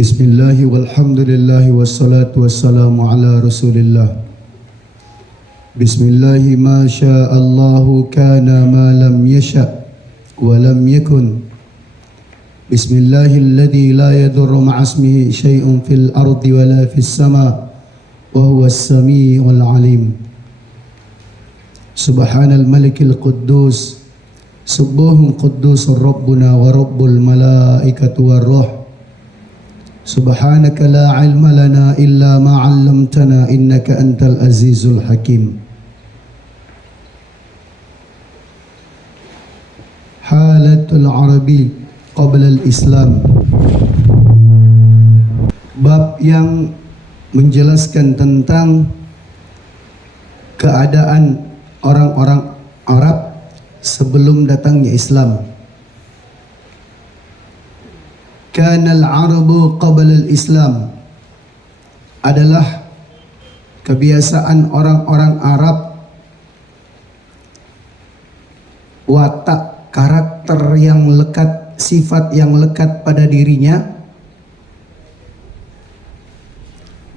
Bismillahi walhamdulillahi wassalatu wassalamu ala rasulillah. Bismillahi ma sya'allahu kana ma lam yasha' wa lam yakun. Bismillahilladzi la yadurru ma'asmihi syai'un fil ardi wa la fis sama' wa huwa as-sami'ul alim. Subhanal malikil quddus, subuhun quddusur rabbuna wa rabbul malaikatu war ruh. Subhanaka la ilma lana illa ma 'allamtana innaka antal azizul hakim. Halatul Arabi qabla al-Islam. Bab yang menjelaskan tentang keadaan orang-orang Arab sebelum datangnya Islam. Kana al-Arabu qabla al-Islam adalah kebiasaan orang-orang Arab, watak karakter yang lekat, sifat yang lekat pada dirinya,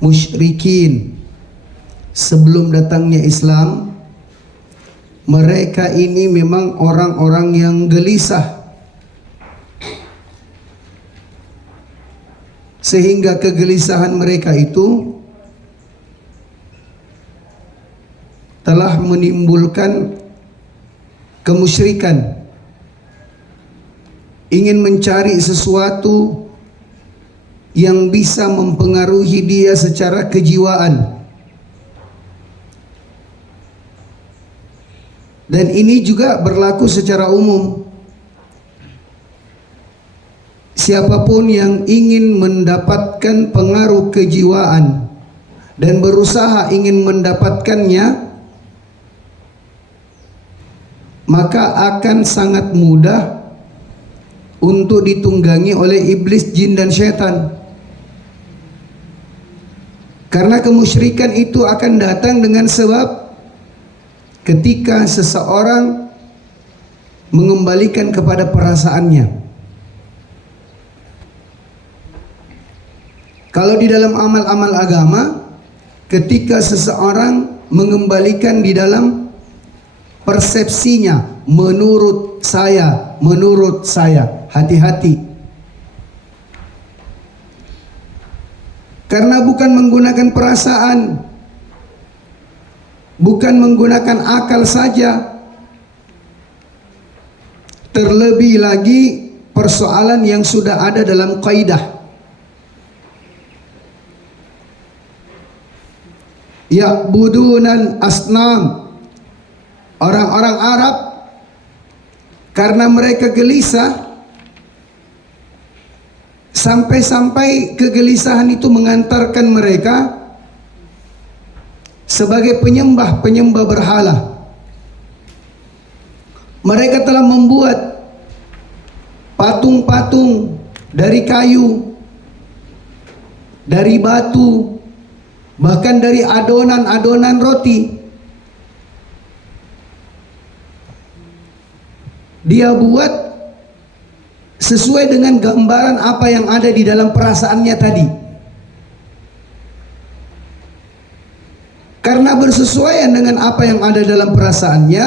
musyrikin sebelum datangnya Islam. Mereka ini memang orang-orang yang gelisah, sehingga kegelisahan mereka itu telah menimbulkan kemusyrikan, ingin mencari sesuatu yang bisa mempengaruhi dia secara kejiwaan. Dan ini juga berlaku secara umum. Siapapun yang ingin mendapatkan pengaruh kejiwaan dan berusaha ingin mendapatkannya, maka akan sangat mudah untuk ditunggangi oleh iblis, jin dan syaitan. Karena kemusyrikan itu akan datang dengan sebab ketika seseorang mengembalikan kepada perasaannya. Kalau di dalam amal-amal agama, ketika seseorang mengembalikan di dalam persepsinya, menurut saya, hati-hati. Karena bukan menggunakan perasaan, bukan menggunakan akal saja. Terlebih lagi persoalan yang sudah ada dalam kaidah. Ya'budunal asnam. Orang-orang Arab, karena mereka gelisah, sampai-sampai kegelisahan itu mengantarkan mereka sebagai penyembah berhala. Mereka telah membuat patung-patung dari kayu, dari batu, bahkan dari adonan-adonan roti. Dia buat sesuai dengan gambaran apa yang ada di dalam perasaannya tadi. Karena bersesuaian dengan apa yang ada dalam perasaannya,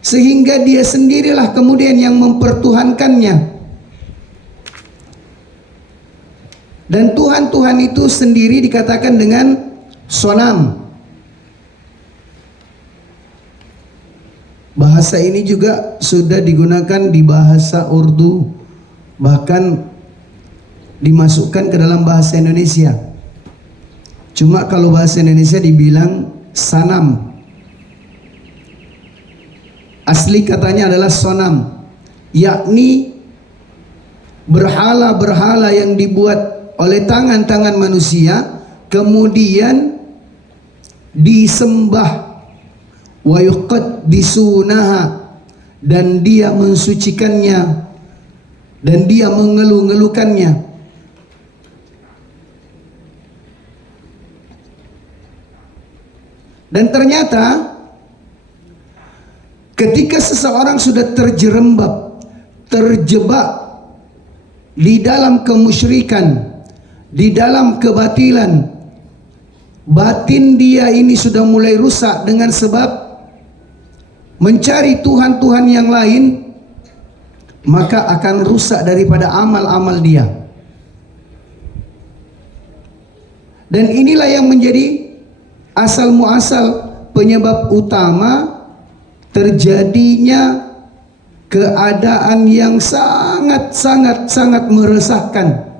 sehingga dia sendirilah kemudian yang mempertuhankannya. Dan Tuhan-Tuhan itu sendiri dikatakan dengan sonam. Bahasa ini juga sudah digunakan di bahasa Urdu, bahkan dimasukkan ke dalam bahasa Indonesia. Cuma kalau bahasa Indonesia dibilang sanam, asli katanya adalah sonam, yakni berhala-berhala yang dibuat oleh tangan-tangan manusia, kemudian disembah, wa yuqaddisunaha, dan dia mensucikannya, dan dia mengeluh-ngeluhkannya. Dan ternyata ketika seseorang sudah terjerembab, terjebak di dalam kemusyrikan, di dalam kebatilan, batin dia ini sudah mulai rusak dengan sebab mencari Tuhan-Tuhan yang lain, maka akan rusak daripada amal-amal dia. Dan inilah yang menjadi asal muasal penyebab utama terjadinya keadaan yang sangat meresahkan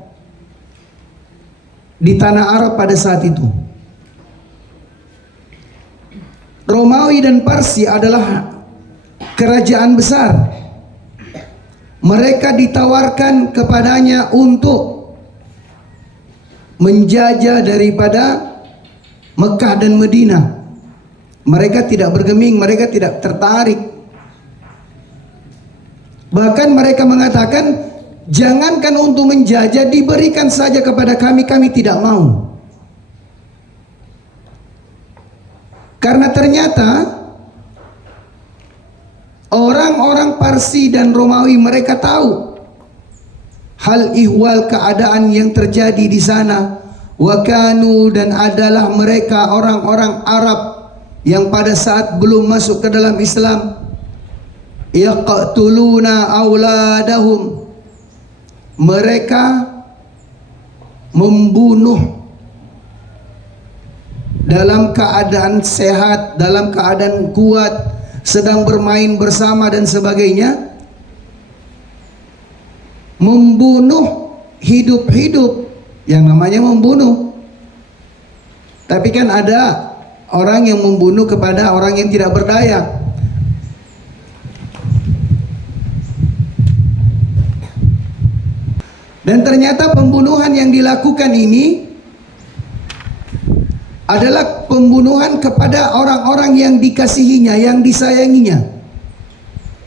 di tanah Arab pada saat itu. Romawi dan Parsi adalah kerajaan besar. Mereka ditawarkan kepadanya untuk menjajah daripada Mekah dan Madinah. Mereka tidak bergeming, mereka tidak tertarik. Bahkan mereka mengatakan, jangankan untuk menjajah, diberikan saja kepada kami, kami tidak mau. Karena ternyata orang-orang Parsi dan Romawi mereka tahu hal ihwal keadaan yang terjadi di sana. Wakanu, dan adalah mereka orang-orang Arab yang pada saat belum masuk ke dalam Islam, yaqtuluna auladahum, mereka membunuh dalam keadaan sehat, dalam keadaan kuat, sedang bermain bersama dan sebagainya, membunuh hidup-hidup. Yang namanya membunuh, tapi kan ada orang yang membunuh kepada orang yang tidak berdaya. Dan ternyata pembunuhan yang dilakukan ini adalah pembunuhan kepada orang-orang yang dikasihinya, yang disayanginya,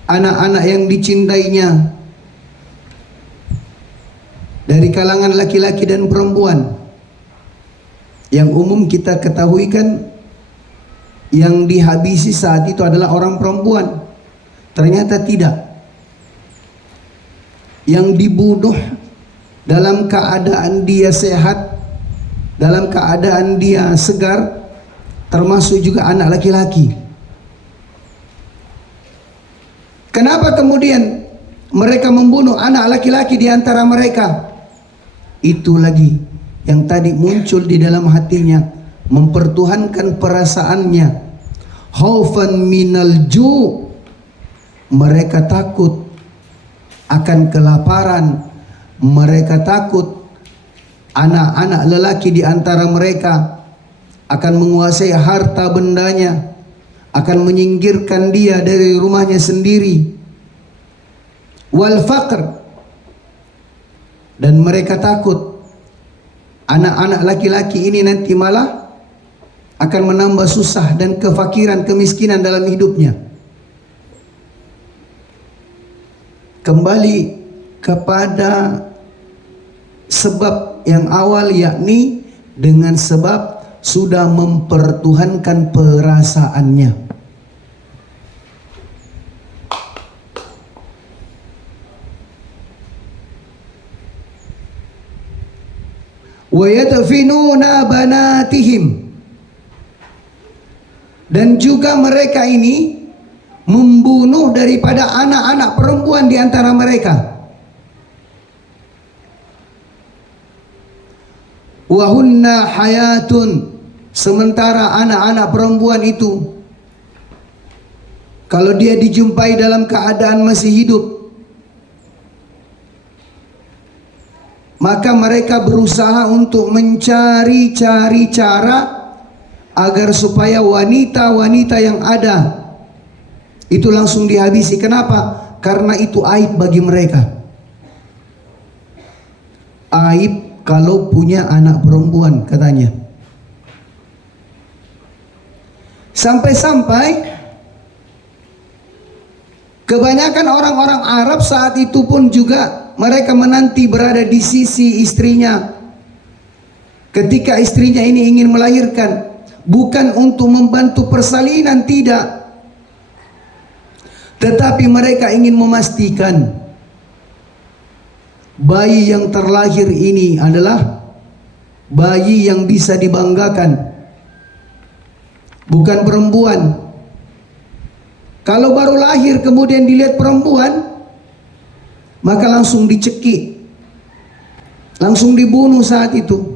anak-anak yang dicintainya, dari kalangan laki-laki dan perempuan. Yang umum kita ketahui kan, yang dihabisi saat itu adalah orang perempuan. Ternyata tidak. Yang dibunuh dalam keadaan dia sehat, dalam keadaan dia segar, termasuk juga anak laki-laki. Kenapa kemudian mereka membunuh anak laki-laki di antara mereka? Itu lagi yang tadi muncul di dalam hatinya, mempertuhankan perasaannya. Khaufan minal ju', mereka takut akan kelaparan, mereka takut anak-anak lelaki di antara mereka akan menguasai harta bendanya, akan menyingkirkan dia dari rumahnya sendiri. Wal faqr, dan mereka takut anak-anak laki-laki ini nanti malah akan menambah susah dan kefakiran, kemiskinan dalam hidupnya. Kembali kepada sebab yang awal, yakni dengan sebab sudah mempertuhankan perasaannya. Wa yadfinuna banatihim, dan juga mereka ini membunuh daripada anak-anak perempuan di antara mereka. Wa hunna hayatun, sementara anak-anak perempuan itu kalau dia dijumpai dalam keadaan masih hidup, maka mereka berusaha untuk mencari-cari cara agar supaya wanita-wanita yang ada itu langsung dihabisi. Kenapa? Karena itu aib bagi mereka. Aib kalau punya anak perempuan, katanya. Sampai-sampai kebanyakan orang-orang Arab saat itu pun juga mereka menanti berada di sisi istrinya ketika istrinya ini ingin melahirkan, bukan untuk membantu persalinan, tidak, tetapi mereka ingin memastikan bayi yang terlahir ini adalah bayi yang bisa dibanggakan, bukan perempuan. Kalau baru lahir kemudian dilihat perempuan, maka langsung dicekik, langsung dibunuh saat itu.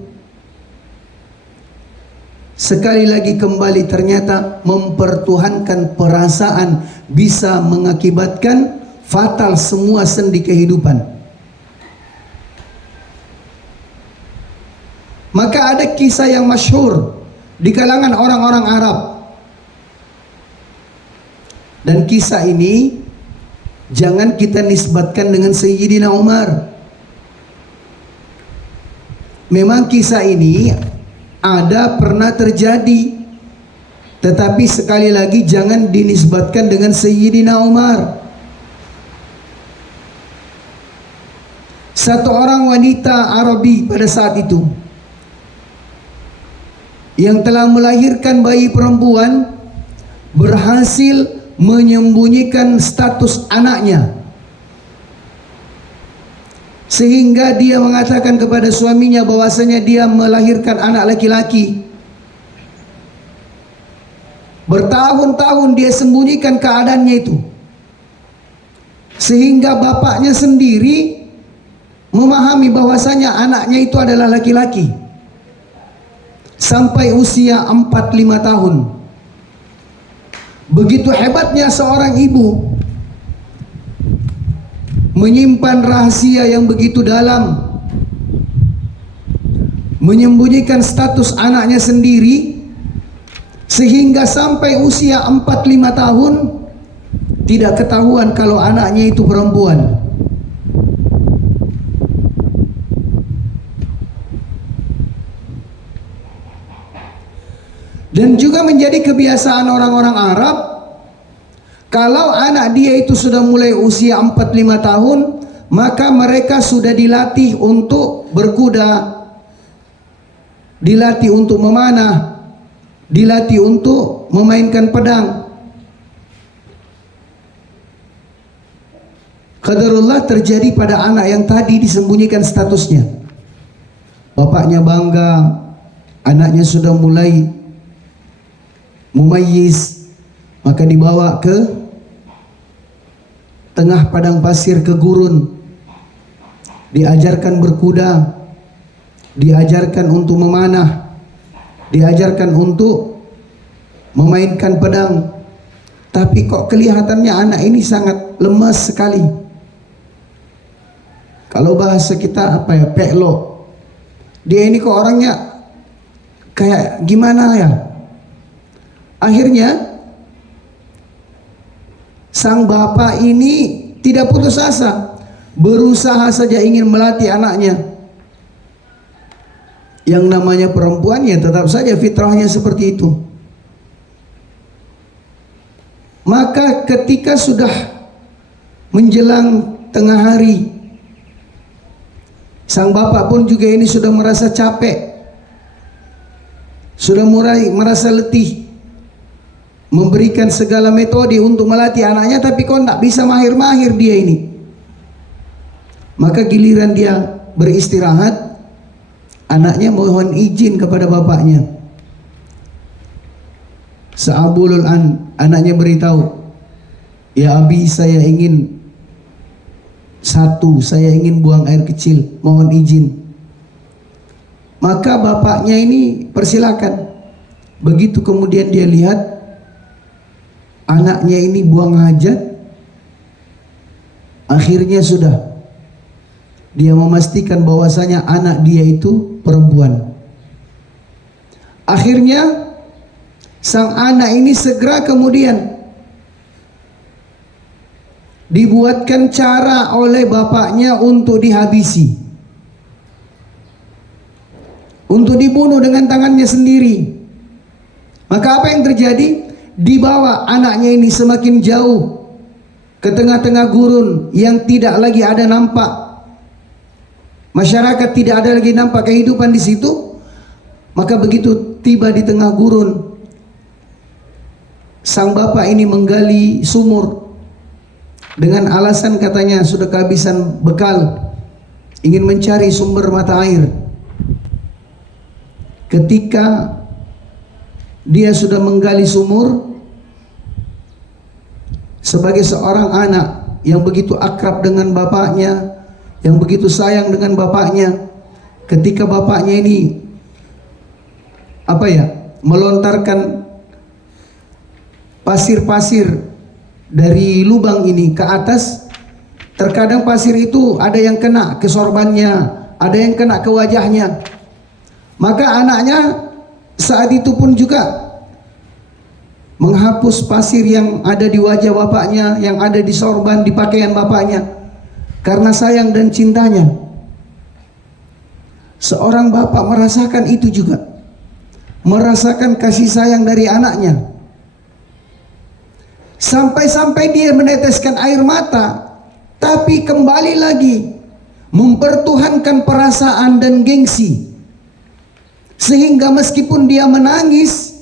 Sekali lagi kembali, ternyata mempertuhankan perasaan bisa mengakibatkan fatal semua sendi kehidupan. Maka ada kisah yang masyhur di kalangan orang-orang Arab. Dan kisah ini jangan kita nisbatkan dengan Sayyidina Umar. Memang kisah ini ada pernah terjadi, tetapi sekali lagi jangan dinisbatkan dengan Sayyidina Umar. Satu orang wanita Arabi pada saat itu yang telah melahirkan bayi perempuan berhasil menyembunyikan status anaknya, sehingga dia mengatakan kepada suaminya bahwasanya dia melahirkan anak laki-laki. Bertahun-tahun dia sembunyikan keadaannya itu, sehingga bapaknya sendiri memahami bahwasanya anaknya itu adalah laki-laki. Sampai usia 45 tahun. Begitu hebatnya seorang ibu menyimpan rahasia yang begitu dalam, menyembunyikan status anaknya sendiri, sehingga sampai usia 45 tahun tidak ketahuan kalau anaknya itu perempuan. Dan juga menjadi kebiasaan orang-orang Arab, kalau anak dia itu sudah mulai usia 45 tahun, maka mereka sudah dilatih untuk berkuda, dilatih untuk memanah, dilatih untuk memainkan pedang. Qadarullah terjadi pada anak yang tadi disembunyikan statusnya. Bapaknya bangga, anaknya sudah mulai mumayyiz, maka dibawa ke tengah padang pasir, ke gurun, diajarkan berkuda, diajarkan untuk memanah, diajarkan untuk memainkan pedang. Tapi kok kelihatannya anak ini sangat lemas sekali. Kalau bahasa kita apa ya, peklok. Dia ini kok orangnya kayak gimana ya. Akhirnya sang bapak ini tidak putus asa, berusaha saja ingin melatih anaknya. Yang namanya perempuan ya tetap saja fitrahnya seperti itu. Maka ketika sudah menjelang tengah hari, sang bapak pun juga ini sudah merasa capek, sudah mulai merasa letih, memberikan segala metode untuk melatih anaknya, tapi kok tidak bisa mahir-mahir dia ini. Maka giliran dia beristirahat, anaknya mohon izin kepada bapaknya. Sa'abulul an, anaknya beritahu, ya abi, saya ingin buang air kecil, mohon izin. Maka bapaknya ini persilakan. Begitu kemudian dia lihat anaknya ini buang hajat, akhirnya sudah dia memastikan bahwasanya anak dia itu perempuan. Akhirnya sang anak ini segera kemudian dibuatkan cara oleh bapaknya untuk dihabisi, untuk dibunuh dengan tangannya sendiri. Maka apa yang terjadi? Dibawa anaknya ini semakin jauh ke tengah-tengah gurun yang tidak lagi ada nampak masyarakat, tidak ada lagi nampak kehidupan di situ. Maka begitu tiba di tengah gurun, sang bapak ini menggali sumur dengan alasan katanya sudah kehabisan bekal. ingin mencari sumber mata air. Ketika dia sudah menggali sumur, sebagai seorang anak yang begitu akrab dengan bapaknya, yang begitu sayang dengan bapaknya, ketika bapaknya ini melontarkan pasir-pasir dari lubang ini ke atas, terkadang pasir itu ada yang kena ke sorbannya, ada yang kena ke wajahnya. Maka anaknya saat itu pun juga menghapus pasir yang ada di wajah bapaknya, yang ada di sorban, di pakaian bapaknya, karena sayang dan cintanya. Seorang bapak merasakan itu juga, merasakan kasih sayang dari anaknya, sampai-sampai dia meneteskan air mata, tapi kembali lagi mempertuhankan perasaan dan gengsi, sehingga meskipun dia menangis,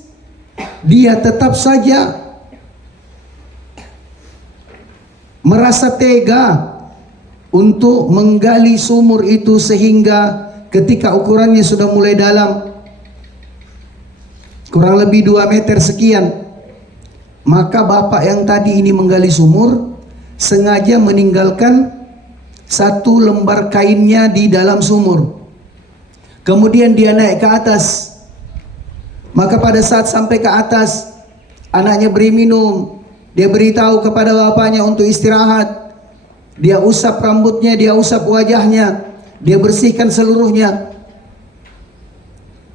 dia tetap saja merasa tega untuk menggali sumur itu, sehingga ketika ukurannya sudah mulai dalam, kurang lebih 2 meter sekian, maka bapak yang tadi ini menggali sumur sengaja meninggalkan 1 lembar kainnya di dalam sumur. Kemudian dia naik ke atas. Maka pada saat sampai ke atas, anaknya beri minum, dia beritahu kepada bapaknya untuk istirahat. Dia usap rambutnya, dia usap wajahnya, dia bersihkan seluruhnya.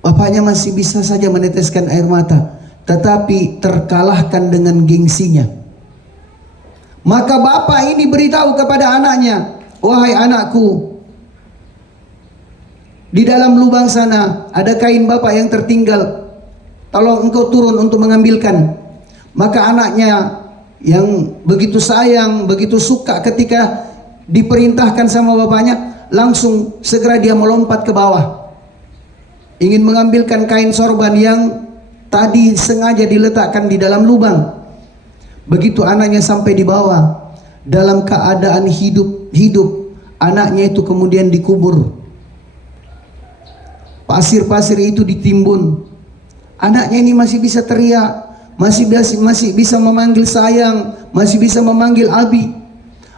Bapaknya masih bisa saja meneteskan air mata, tetapi terkalahkan dengan gengsinya. Maka bapak ini beritahu kepada anaknya, "Wahai anakku, di dalam lubang sana ada kain bapak yang tertinggal. Tolong engkau turun untuk mengambilkan." Maka anaknya yang begitu sayang, begitu suka ketika diperintahkan sama bapaknya, langsung segera dia melompat ke bawah, ingin mengambilkan kain sorban yang tadi sengaja diletakkan di dalam lubang. Begitu anaknya sampai di bawah, dalam keadaan hidup, anaknya itu kemudian dikubur. Pasir-pasir itu ditimbun. Anaknya ini masih bisa teriak, masih bisa memanggil sayang, masih bisa memanggil abi.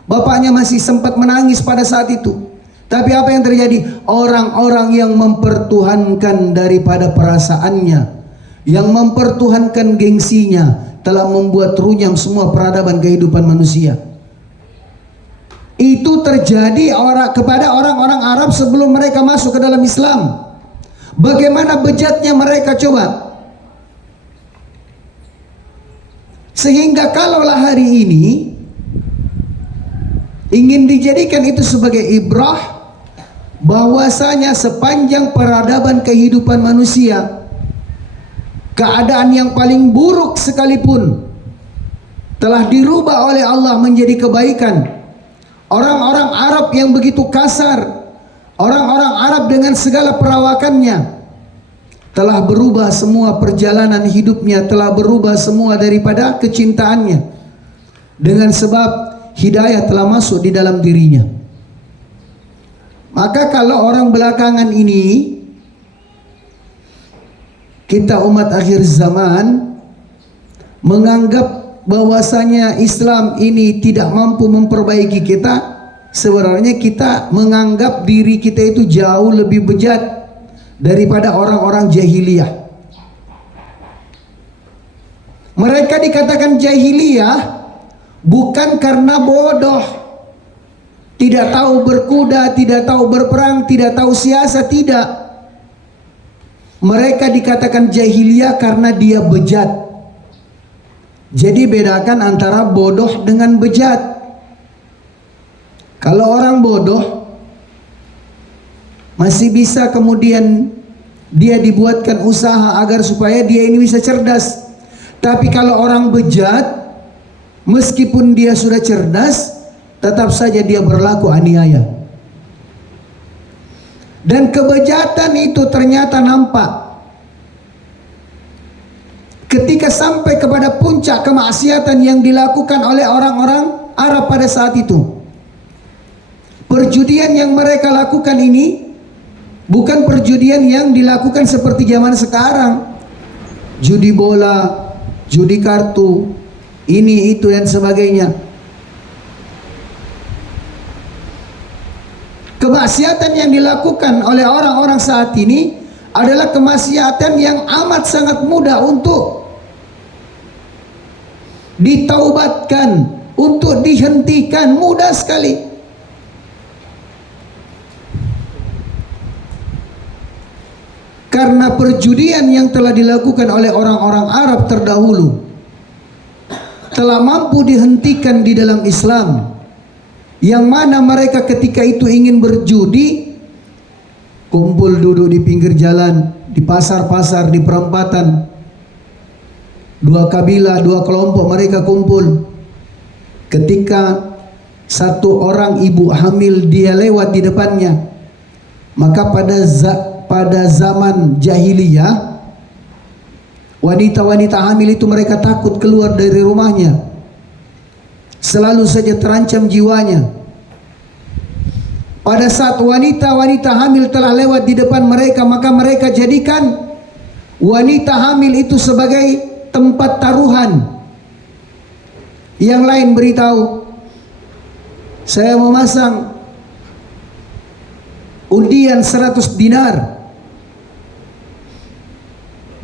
Bapaknya masih sempat menangis pada saat itu. Tapi apa yang terjadi? Orang-orang yang mempertuhankan daripada perasaannya, yang mempertuhankan gengsinya, telah membuat runyam semua peradaban kehidupan manusia. Itu terjadi kepada orang-orang Arab sebelum mereka masuk ke dalam Islam. Bagaimana bejatnya mereka coba. Sehingga kalaulah hari ini ingin dijadikan itu sebagai ibrah, bahwasanya sepanjang peradaban kehidupan manusia, keadaan yang paling buruk sekalipun telah dirubah oleh Allah menjadi kebaikan. Orang-orang Arab yang begitu kasar, orang-orang Arab dengan segala perawakannya, telah berubah semua perjalanan hidupnya, telah berubah semua daripada kecintaannya, dengan sebab hidayah telah masuk di dalam dirinya. Maka kalau orang belakangan ini, kita umat akhir zaman, menganggap bahwasanya Islam ini tidak mampu memperbaiki kita, sebenarnya kita menganggap diri kita itu jauh lebih bejat daripada orang-orang jahiliyah. Mereka dikatakan jahiliyah bukan karena bodoh, tidak tahu berkuda, tidak tahu berperang, tidak tahu siasat, tidak. Mereka dikatakan jahiliyah karena dia bejat. Jadi bedakan antara bodoh dengan bejat. Kalau orang bodoh masih bisa kemudian dia dibuatkan usaha agar supaya dia ini bisa cerdas. Tapi kalau orang bejat, meskipun dia sudah cerdas, tetap saja dia berlaku aniaya. Dan kebejatan itu ternyata nampak ketika sampai kepada puncak kemaksiatan yang dilakukan oleh orang-orang Arab pada saat itu. perjudian yang mereka lakukan ini bukan perjudian yang dilakukan seperti zaman sekarang. Judi bola, judi kartu, ini itu dan sebagainya. Kemaksiatan yang dilakukan oleh orang-orang saat ini adalah kemaksiatan yang amat sangat mudah untuk ditaubatkan, untuk dihentikan, mudah sekali. Karena perjudian yang telah dilakukan oleh orang-orang Arab terdahulu telah mampu dihentikan di dalam Islam, yang mana mereka ketika itu ingin berjudi kumpul duduk di pinggir jalan, di pasar-pasar, di perempatan, dua kabilah, dua kelompok mereka kumpul. Ketika satu orang ibu hamil dia lewat di depannya, maka pada zaman jahiliyah wanita-wanita hamil itu mereka takut keluar dari rumahnya, selalu saja terancam jiwanya. Pada saat wanita-wanita hamil telah lewat di depan mereka, maka mereka jadikan wanita hamil itu sebagai tempat taruhan. Yang lain beritahu, saya memasang undian 100 dinar,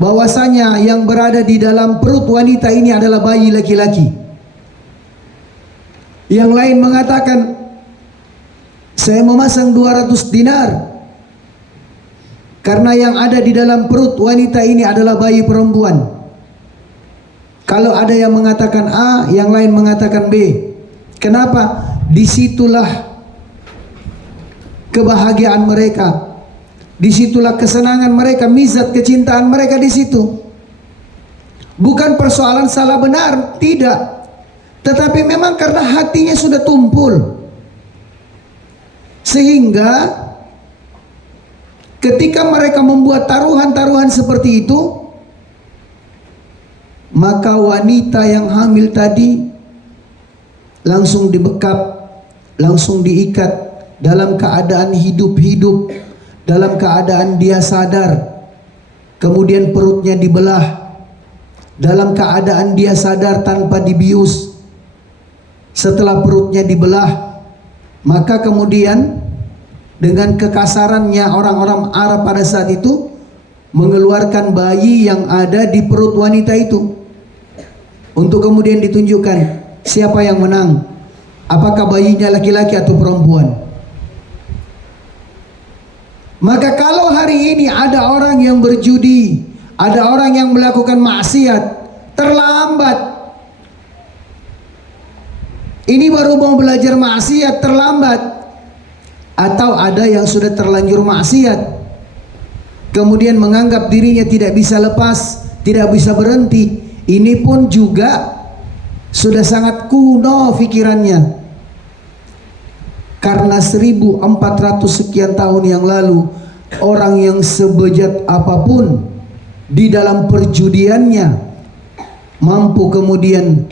bahwasanya yang berada di dalam perut wanita ini adalah bayi laki-laki. Yang lain mengatakan, saya memasang 200 dinar karena yang ada di dalam perut wanita ini adalah bayi perempuan. Kalau ada yang mengatakan A, yang lain mengatakan B. Kenapa? Disitulah kebahagiaan mereka, disitulah kesenangan mereka, mizat kecintaan mereka di situ. Bukan persoalan salah benar, tidak. Tetapi memang karena hatinya sudah tumpul, sehingga ketika mereka membuat taruhan-taruhan seperti itu, maka wanita yang hamil tadi langsung dibekap, langsung diikat dalam keadaan hidup-hidup, dalam keadaan dia sadar. Kemudian perutnya dibelah dalam keadaan dia sadar tanpa dibius. Setelah perutnya dibelah, maka kemudian dengan kekasarannya orang-orang Arab pada saat itu mengeluarkan bayi yang ada di perut wanita itu, untuk kemudian ditunjukkan siapa yang menang, apakah bayinya laki-laki atau perempuan. Maka kalau hari ini ada orang yang berjudi, ada orang yang melakukan maksiat, terlambat. Ini baru mau belajar maksiat, terlambat. Atau ada yang sudah terlanjur maksiat, kemudian menganggap dirinya tidak bisa lepas, tidak bisa berhenti. Ini pun juga sudah sangat kuno pikirannya. Karena 1400 sekian tahun yang lalu, orang yang sebejat apapun di dalam perjudiannya mampu kemudian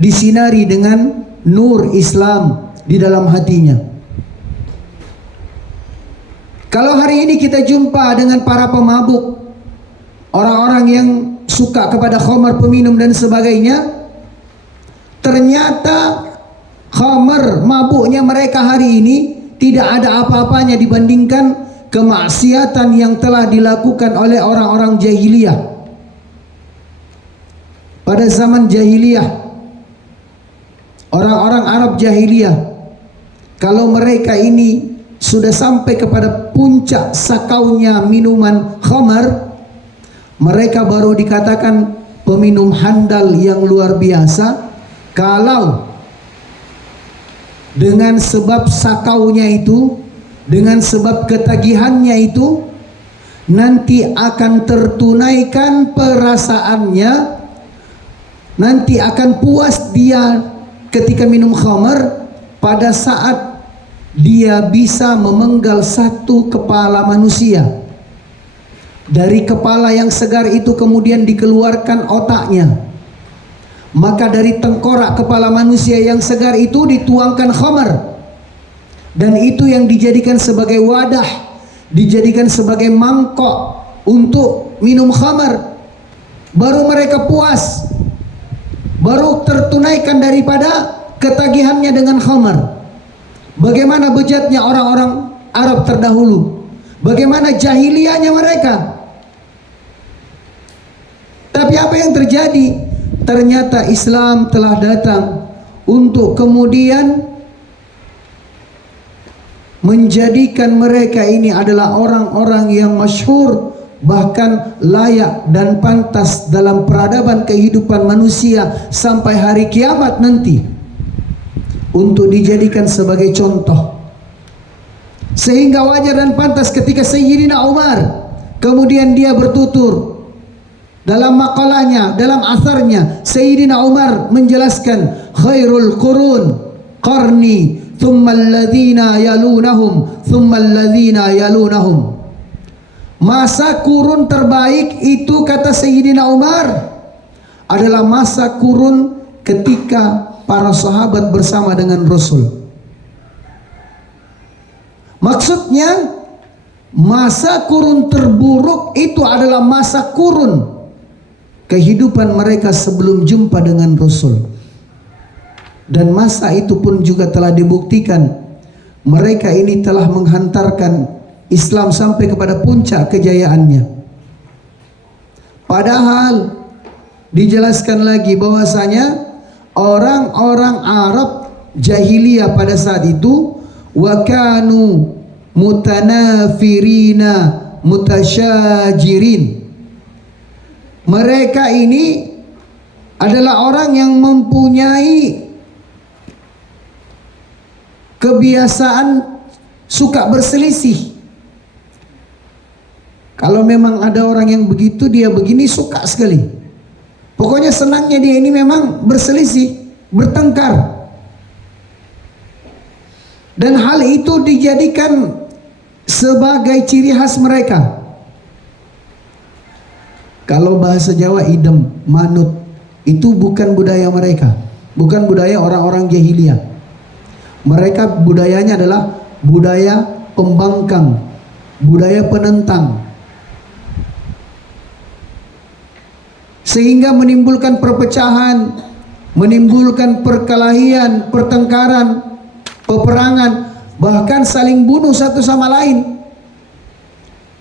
disinari dengan nur Islam di dalam hatinya. Kalau hari ini kita jumpa dengan para pemabuk, orang-orang yang suka kepada khamar, peminum dan sebagainya, ternyata khamar, mabuknya mereka hari ini tidak ada apa-apanya dibandingkan kemaksiatan yang telah dilakukan oleh orang-orang jahiliyah. Pada zaman jahiliyah, orang-orang Arab jahiliyah, kalau mereka ini sudah sampai kepada puncak sakaunya minuman khamar, mereka baru dikatakan peminum handal yang luar biasa. Kalau dengan sebab sakaunya itu, dengan sebab ketagihannya itu, nanti akan tertunaikan perasaannya, nanti akan puas dia ketika minum khamar pada saat dia bisa memenggal satu kepala manusia. Dari kepala yang segar itu kemudian dikeluarkan otaknya. Maka dari tengkorak kepala manusia yang segar itu dituangkan khamar. Dan itu yang dijadikan sebagai wadah, dijadikan sebagai mangkok untuk minum khamar. Baru mereka puas, baru tertunaikan daripada ketagihannya dengan khamar. Bagaimana bejatnya orang-orang Arab terdahulu, bagaimana jahiliyahnya mereka. Tapi apa yang terjadi? Ternyata Islam telah datang untuk kemudian menjadikan mereka ini adalah orang-orang yang masyhur, bahkan layak dan pantas dalam peradaban kehidupan manusia sampai hari kiamat nanti, untuk dijadikan sebagai contoh. Sehingga wajar dan pantas ketika Sayyidina Umar kemudian dia bertutur dalam makalahnya, dalam asarnya, Sayyidina Umar menjelaskan, khairul qurun qarni thumma alladhina yalunahum thumma alladhina yalunahum. Masa kurun terbaik itu, kata Sayyidina Umar, adalah masa kurun ketika para sahabat bersama dengan Rasul. Maksudnya masa kurun terburuk itu adalah masa kurun kehidupan mereka sebelum jumpa dengan Rasul. Dan masa itu pun juga telah dibuktikan mereka ini telah menghantarkan Islam sampai kepada puncak kejayaannya. Padahal dijelaskan lagi bahwasanya orang-orang Arab jahiliyah pada saat itu wa kanu mutanafirina mutasyajirin. Mereka ini adalah orang yang mempunyai kebiasaan suka berselisih. Kalau memang ada orang yang begitu, dia begini suka sekali. Pokoknya senangnya dia ini memang berselisih, bertengkar. Dan hal itu dijadikan sebagai ciri khas mereka. Kalau bahasa Jawa idem, manut, itu bukan budaya mereka, bukan budaya orang-orang jahiliyah. Mereka budayanya adalah budaya pembangkang, budaya penentang, sehingga menimbulkan perpecahan, menimbulkan perkelahian, pertengkaran, peperangan, bahkan saling bunuh satu sama lain.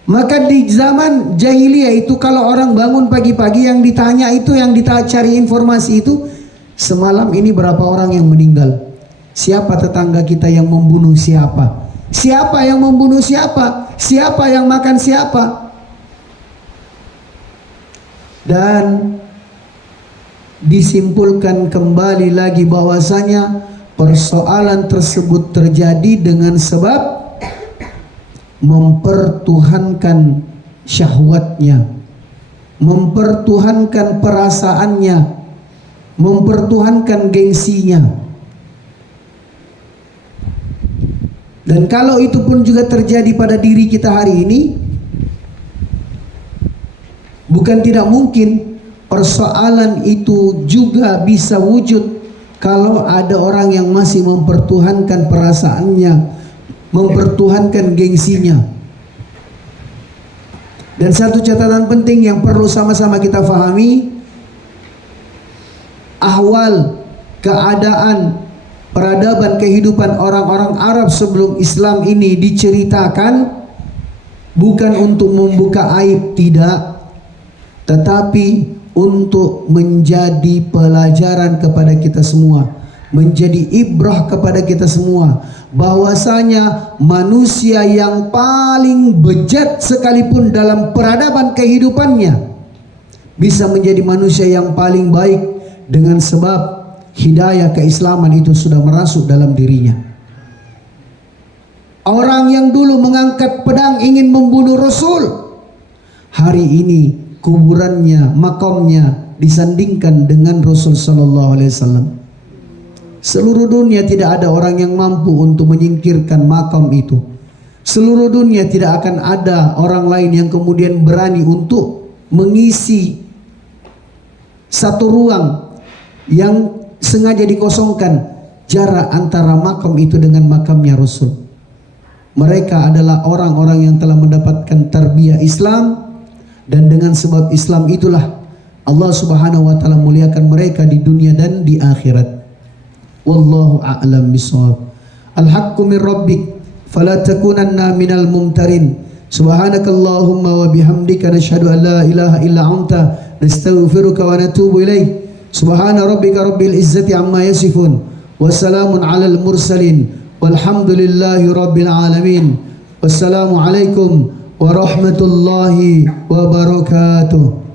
Maka di zaman jahiliyah itu kalau orang bangun pagi-pagi, yang ditanya itu, yang dicari informasi itu, semalam ini berapa orang yang meninggal, siapa tetangga kita yang membunuh siapa, siapa yang membunuh siapa, siapa yang makan siapa. Dan disimpulkan kembali lagi bahwasanya persoalan tersebut terjadi dengan sebab mempertuhankan syahwatnya, mempertuhankan perasaannya, mempertuhankan gengsinya. Dan kalau itu pun juga terjadi pada diri kita hari ini, bukan tidak mungkin persoalan itu juga bisa wujud kalau ada orang yang masih mempertuhankan perasaannya, mempertuhankan gengsinya. Dan satu catatan penting yang perlu sama-sama kita fahami, ahwal, keadaan, peradaban kehidupan orang-orang Arab sebelum Islam ini diceritakan bukan untuk membuka aib, tidak, tetapi untuk menjadi pelajaran kepada kita semua, menjadi ibrah kepada kita semua, bahwasanya manusia yang paling bejat sekalipun dalam peradaban kehidupannya bisa menjadi manusia yang paling baik dengan sebab hidayah keislaman itu sudah merasuk dalam dirinya. Orang yang dulu mengangkat pedang ingin membunuh Rasul, hari ini kuburannya, makamnya disandingkan dengan Rasul sallallahu alaihi wasallam. Seluruh dunia tidak ada orang yang mampu untuk menyingkirkan makam itu. Seluruh dunia tidak akan ada orang lain yang kemudian berani untuk mengisi satu ruang yang sengaja dikosongkan jarak antara makam itu dengan makamnya Rasul. Mereka adalah orang-orang yang telah mendapatkan tarbiyah Islam, dan dengan sebab Islam itulah Allah Subhanahu wa taala muliakan mereka di dunia dan di akhirat. Wallahu a'lam bishawab. Al-haqqu min rabbik fala takunanna minal mumtarin. Subhanakallahumma wa bihamdika nashhadu an la ilaha illa anta nastaghfiruka wa natubu ilaik. Subhana rabbika rabbil izzati amma yasifun wa salamun alal mursalin walhamdulillahi rabbil alamin. Wassalamu alaikum warahmatullahi wabarakatuh.